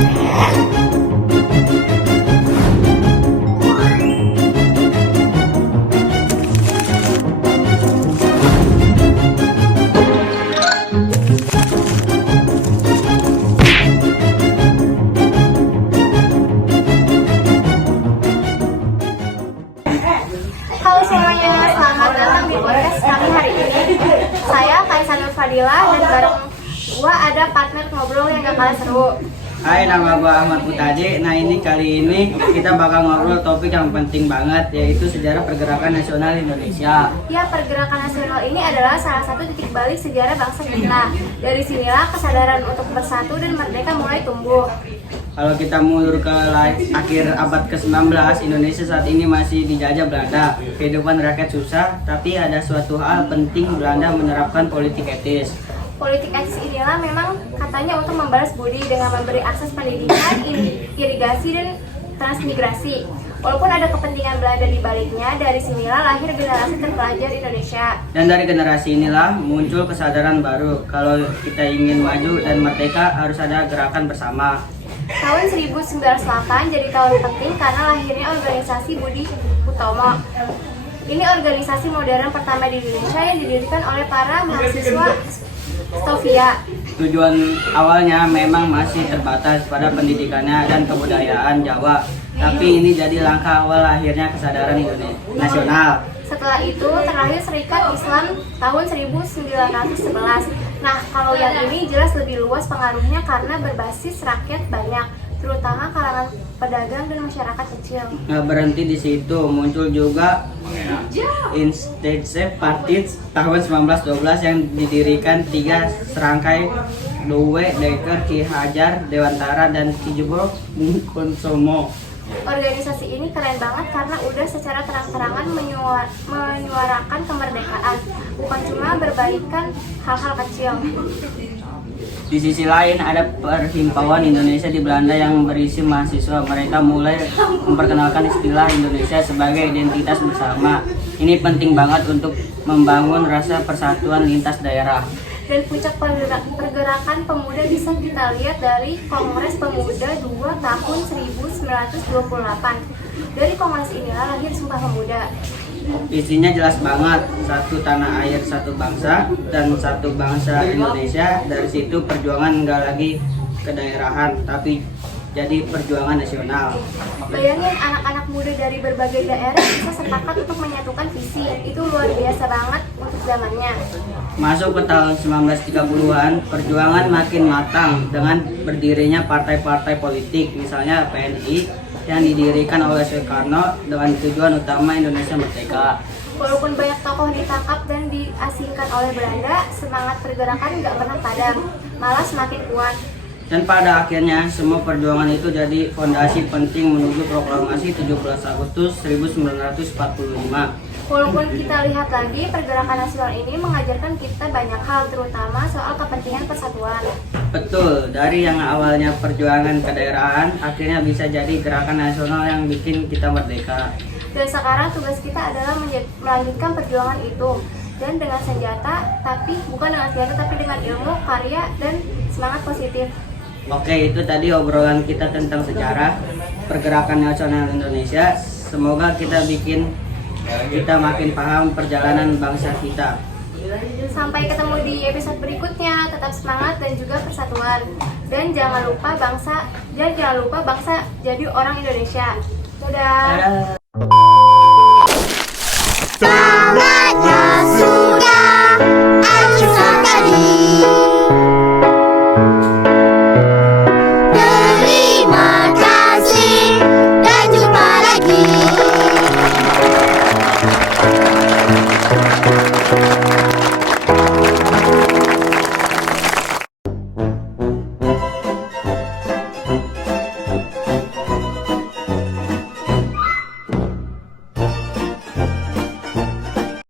Halo semuanya, selamat datang di podcast kami hari ini. Saya Kaisa Nur Fadila dan bareng gua ada partner ngobrol yang gak kalah seru. Hai, nama gua Ahmad Putadi. Nah, kali ini kita bakal ngobrol topik yang penting banget, yaitu sejarah pergerakan nasional Indonesia. Ya, pergerakan nasional ini adalah salah satu titik balik sejarah bangsa kita. Dari sinilah kesadaran untuk bersatu dan merdeka mulai tumbuh. Kalau kita mundur ke akhir abad ke-19, Indonesia saat ini masih dijajah Belanda. Kehidupan rakyat susah, tapi ada suatu hal penting, Belanda menerapkan politik etis. Politik etis inilah memang katanya untuk membalas budi dengan memberi akses pendidikan, irigasi, dan transmigrasi. Walaupun ada kepentingan Belanda di baliknya, dari sinilah lahir generasi terpelajar Indonesia. Dan dari generasi inilah muncul kesadaran baru. Kalau kita ingin maju dan merdeka, harus ada gerakan bersama. Tahun 1908 jadi tahun penting karena lahirnya organisasi Budi Utomo. Ini organisasi modern pertama di Indonesia yang didirikan oleh para mahasiswa Stovia. Tujuan awalnya memang masih terbatas pada pendidikannya dan kebudayaan Jawa, tapi ini jadi langkah awal lahirnya kesadaran Indonesia nasional. Setelah itu terlahir Serikat Islam tahun 1911. Nah, kalau yang ini jelas lebih luas pengaruhnya karena berbasis rakyat banyak, terutama kalangan pedagang dan masyarakat kecil. Nggak berhenti di situ, muncul juga Institut Partit tahun 1912 yang didirikan 3 serangkai Dewe, Deker, Ki Hajar, Dewantara, dan Ki Jebol Konsomo. Organisasi ini keren banget karena udah secara terang-terangan menyuarakan kemerdekaan, bukan cuma berbaikan hal-hal kecil. Di sisi lain ada Perhimpunan Indonesia di Belanda yang berisi mahasiswa. Mereka mulai memperkenalkan istilah Indonesia sebagai identitas bersama. Ini penting banget untuk membangun rasa persatuan lintas daerah. Dan puncak pergerakan pemuda bisa kita lihat dari Kongres Pemuda 2 tahun 1928. Dari kongres inilah lahir Sumpah Pemuda. Isinya jelas banget, satu tanah air, satu bangsa, dan satu bangsa Indonesia. Dari situ perjuangan nggak lagi kedaerahan, tapi jadi perjuangan nasional. Bayangin anak-anak muda dari berbagai daerah bisa sepakat untuk menyatukan visi. Itu luar biasa banget untuk zamannya. Masuk ke tahun 1930-an, perjuangan makin matang dengan berdirinya partai-partai politik, misalnya PNI yang didirikan oleh Soekarno dengan tujuan utama Indonesia merdeka. Walaupun banyak tokoh ditangkap dan diasingkan oleh Belanda, semangat pergerakan nggak pernah padam, malah semakin kuat. Dan pada akhirnya semua perjuangan itu jadi fondasi penting menuju proklamasi 17 Agustus 1945. Walaupun kita lihat lagi, pergerakan nasional ini mengajarkan kita banyak hal, terutama soal kepentingan persatuan. Betul, dari yang awalnya perjuangan kedaerahan, akhirnya bisa jadi gerakan nasional yang bikin kita merdeka. Dan sekarang tugas kita adalah melanjutkan perjuangan itu. Dan dengan senjata, bukan dengan senjata, tapi dengan ilmu, karya, dan semangat positif. Oke, itu tadi obrolan kita tentang sejarah pergerakan nasional Indonesia. Semoga kita makin paham perjalanan bangsa kita. Sampai ketemu di episode berikutnya. Tetap semangat dan juga persatuan. Dan jangan lupa bangsa jadi orang Indonesia. Dadah. Dadah.